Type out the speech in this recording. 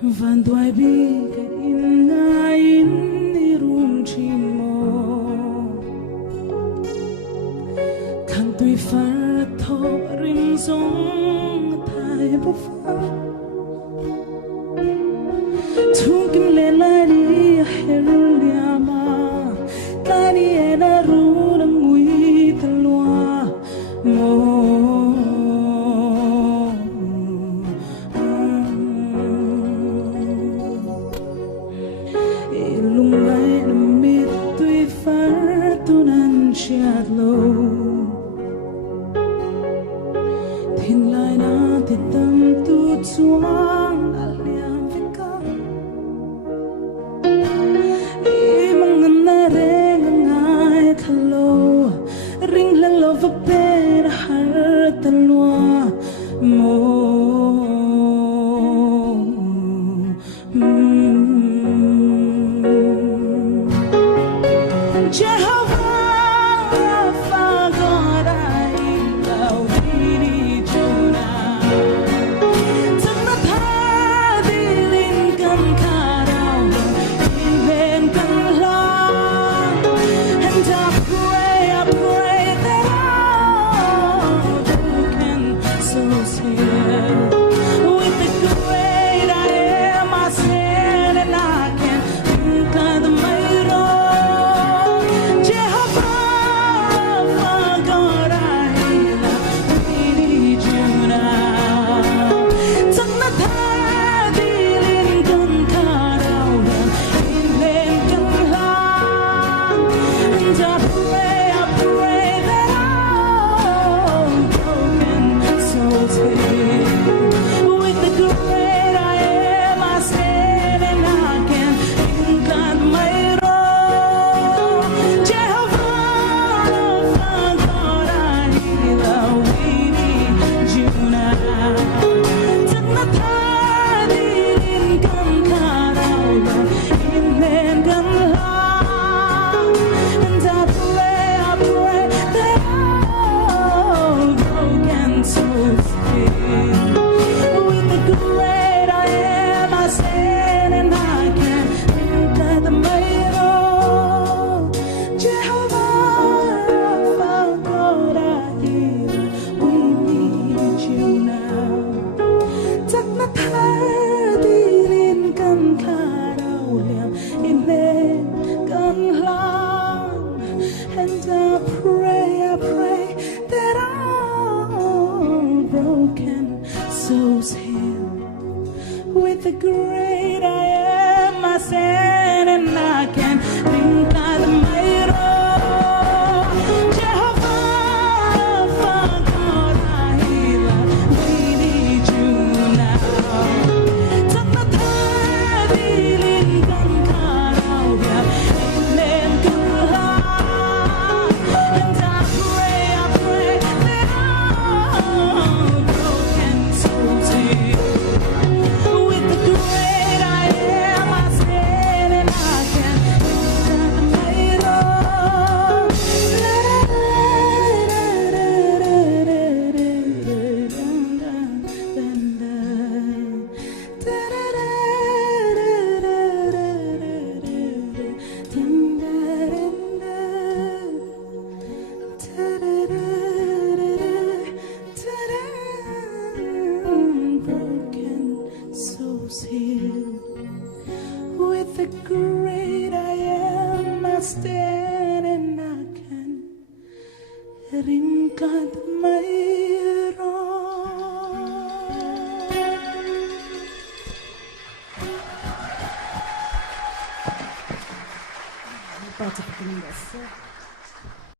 Vanduai biga inna irum chimo Kantui far tho rim song thai bu fa Thungkim le lari heru liama Kani ena ru nang mui talwa mo Thin lai na te tâm tu chuang aliam vika Imang na reng ngai thalo ring la love pen har talwa mo And I pray that all broken souls heal. With the great I am, I stand and I can think of my With the great I am, I stand and I can ringkat mayroon. Part of the